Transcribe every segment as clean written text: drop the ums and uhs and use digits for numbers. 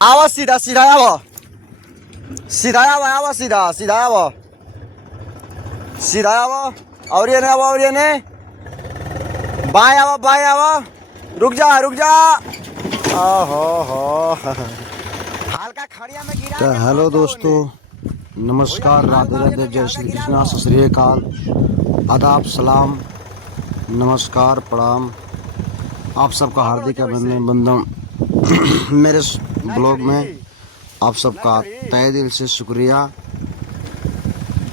आओ सीधा सीधा आओ सीधा आओ आओ सीधा सीधा आओ सीधा आओ और ये ने बाएं आओ रुक जा ओहो हो हल्का खड़िया में गिरा। तो हेलो दोस्तों, नमस्कार, राधे राधे, जय श्री कृष्णा, सत श्री अकाल, आदाब, सलाम, नमस्कार, प्रणाम। आप सबका हार्दिक अभिनंदन मेरे ब्लॉग में आप सबका तहे दिल से शुक्रिया।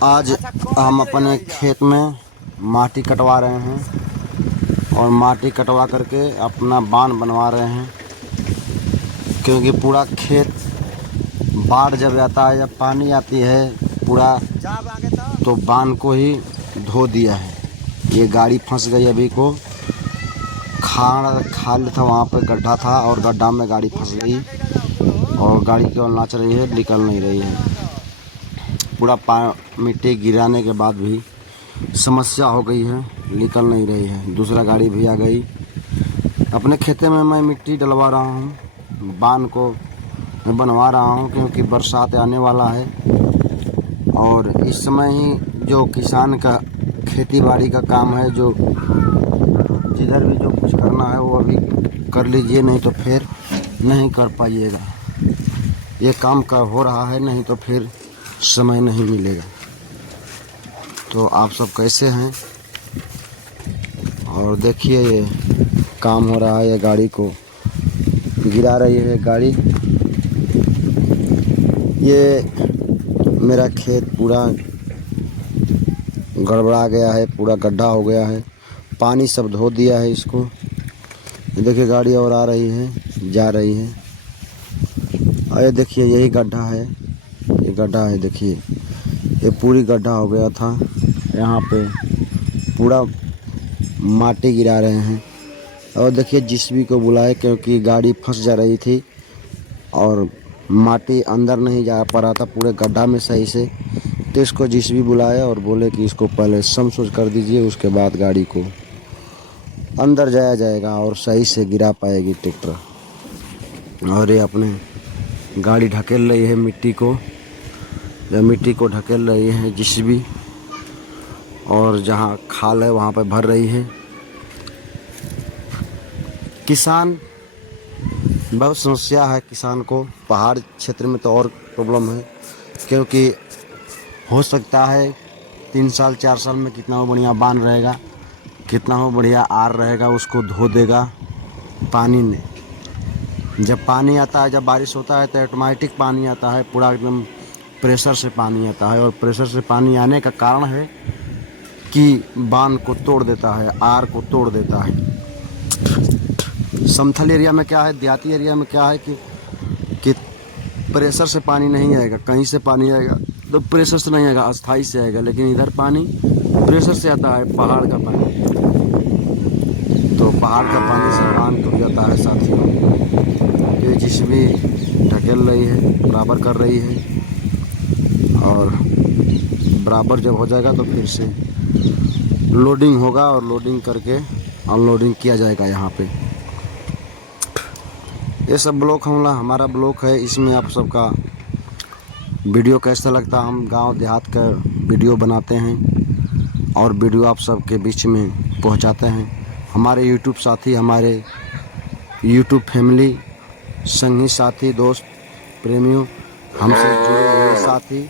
आज हम अपने खेत में माटी कटवा रहे हैं और माटी कटवा करके अपना बांध बनवा रहे हैं, क्योंकि पूरा खेत बाढ़ जब आता है, जब पानी आती है पूरा, तो बांध को ही धो दिया है। ये गाड़ी फंस गई अभी को, खाल था, वहाँ पे गड्ढा था और गड्ढा में गाड़ी फंस गई और गाड़ी केवल नाच रही है, निकल नहीं रही है। पूरा मिट्टी गिराने के बाद भी समस्या हो गई है, निकल नहीं रही है। दूसरा गाड़ी भी आ गई। अपने खेते में मैं मिट्टी डलवा रहा हूँ, बांध को बनवा रहा हूँ, क्योंकि बरसात आने वाला है और इस समय ही जो किसान का खेती बाड़ी का काम है, जो जिधर भी जो कुछ करना है वो अभी कर लीजिए, नहीं तो फिर नहीं कर पाइएगा। ये काम का हो रहा है, नहीं तो फिर समय नहीं मिलेगा। तो आप सब कैसे हैं? और देखिए ये काम हो रहा है, ये गाड़ी को गिरा रही है गाड़ी। ये मेरा खेत पूरा गड़बड़ा गया है, पूरा गड्ढा हो गया है, पानी सब धो दिया है इसको। देखिए गाड़ी और आ रही है, जा रही है। और ये देखिए यही गड्ढा है, ये गड्ढा है, देखिए ये पूरी गड्ढा हो गया था। यहाँ पे पूरा माटी गिरा रहे हैं और देखिए जिसबी को बुलाए, क्योंकि गाड़ी फंस जा रही थी और माटी अंदर नहीं जा पा रहा था पूरे गड्ढा में सही से। तो इसको जिसबी बुलाया और बोले कि इसको पहले समसूच कर दीजिए, उसके बाद गाड़ी को अंदर जाया जाएगा और सही से गिरा पाएगी ट्रैक्टर। और ये अपने गाड़ी ढकेल रही है मिट्टी को, या मिट्टी को ढकेल रही है जिसबी, और जहाँ खाल है वहाँ पे भर रही है। किसान बहुत समस्या है किसान को, पहाड़ क्षेत्र में तो और प्रॉब्लम है, क्योंकि हो सकता है 3 साल 4 साल में कितना वो बढ़िया बांध रहेगा, कितना हो बढ़िया आर रहेगा, उसको धो देगा पानी ने। जब पानी आता है, जब बारिश होता है तो ऑटोमेटिक पानी आता है, पूरा एकदम प्रेशर से पानी आता है। और प्रेशर से पानी आने का कारण है कि बांध को तोड़ देता है, आर को तोड़ देता है। समतल एरिया में क्या है, देहाती एरिया में क्या है कि प्रेशर से पानी नहीं आएगा, कहीं से पानी आएगा तो प्रेशर से नहीं आएगा, अस्थाई से आएगा। लेकिन इधर पानी प्रेशर से आता है, पहाड़ का पानी। तो पहाड़ का पानी से बांध टूट जाता है साथियों। ये जिसभी ढकेल रही है, बराबर कर रही है, और बराबर जब हो जाएगा तो फिर से लोडिंग होगा और लोडिंग करके अनलोडिंग किया जाएगा। यहाँ पे ये सब ब्लॉक हमारा ब्लॉक है, इसमें आप सबका वीडियो कैसा लगता है। हम गांव देहात का वीडियो बनाते हैं और वीडियो आप सबके बीच में पहुंचाते हैं। हमारे यूट्यूब साथी, हमारे यूट्यूब फैमिली, संगी साथी, दोस्त, प्रेमियों, हमसे जुड़े हुए साथी,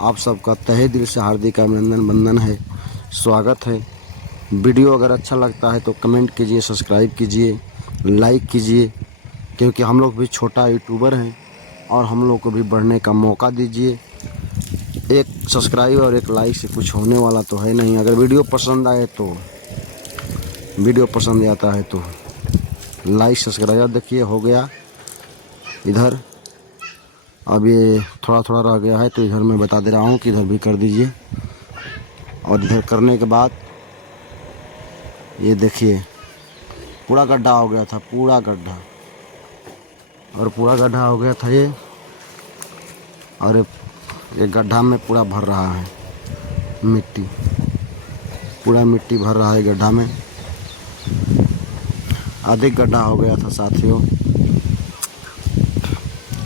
आप सबका तहे दिल से हार्दिक अभिनंदन बंदन है, स्वागत है। वीडियो अगर अच्छा लगता है तो कमेंट कीजिए, सब्सक्राइब कीजिए, लाइक कीजिए, क्योंकि हम लोग भी छोटा यूट्यूबर हैं और हम लोग को भी बढ़ने का मौका दीजिए। एक सब्सक्राइब और एक लाइक से कुछ होने वाला तो है नहीं। अगर वीडियो पसंद आए तो वीडियो पसंद आता है तो लाइक सब्सक्राइब। देखिए हो गया इधर, अब ये थोड़ा थोड़ा रह गया है, तो इधर मैं बता दे रहा हूँ कि इधर भी कर दीजिए। और इधर करने के बाद ये देखिए पूरा गड्ढा हो गया था, पूरा गड्ढा, और पूरा गड्ढा हो गया था ये, और ये गड्ढा में पूरा भर रहा है मिट्टी, पूरा मिट्टी भर रहा है गड्ढा में। अधिक गड्ढा हो गया था साथियों।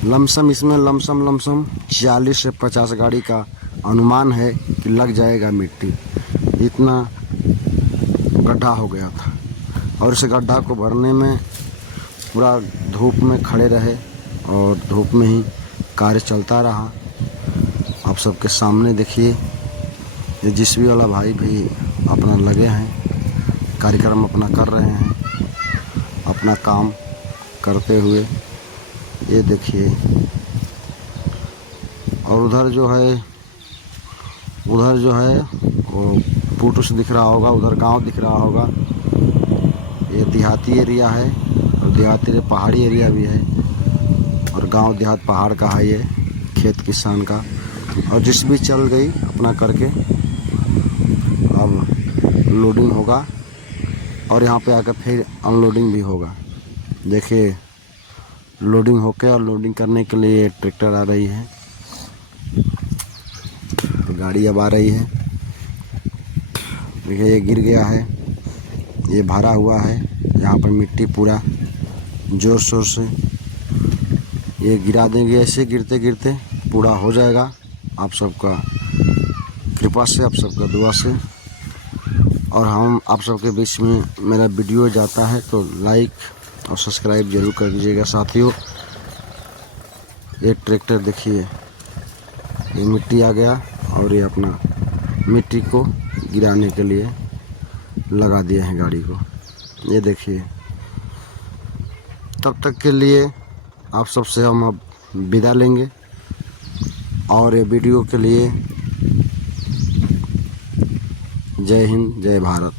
लमसम इसमें लमसम 40 से 50 गाड़ी का अनुमान है कि लग जाएगा मिट्टी। इतना गड्ढा हो गया था और इस गड्ढा को भरने में पूरा धूप में खड़े रहे और धूप में ही कार्य चलता रहा। आप सबके सामने देखिए, ये जिसवी वाला भाई भी अपना लगे हैं, कार्यक्रम अपना कर रहे हैं, अपना काम करते हुए। ये देखिए, और उधर जो है वो पुटुस दिख रहा होगा, उधर गांव दिख रहा होगा। ये देहाती एरिया है और देहाती पहाड़ी एरिया भी है और गांव देहात पहाड़ का है। ये खेत किसान का, और जिस भी चल गई अपना करके। अब लोडिंग होगा और यहाँ पे आकर फिर अनलोडिंग भी होगा। देखिए, लोडिंग होके और लोडिंग करने के लिए ट्रैक्टर आ रही है, तो गाड़ी अब आ रही है। देखिए, ये गिर गया है, ये भरा हुआ है। यहाँ पर मिट्टी पूरा जोर शोर से ये गिरा देंगे। ऐसे गिरते गिरते पूरा हो जाएगा। आप सबका कृपा से, आप सबका दुआ से, और हम आप सबके बीच में मेरा वीडियो जाता है तो लाइक और सब्सक्राइब जरूर कर दीजिएगा साथियों। ये ट्रैक्टर देखिए, ये मिट्टी आ गया और ये अपना मिट्टी को गिराने के लिए लगा दिए हैं गाड़ी को। ये देखिए, तब तक के लिए आप सबसे हम अब विदा लेंगे। और ये वीडियो के लिए जय हिंद, जय भारत।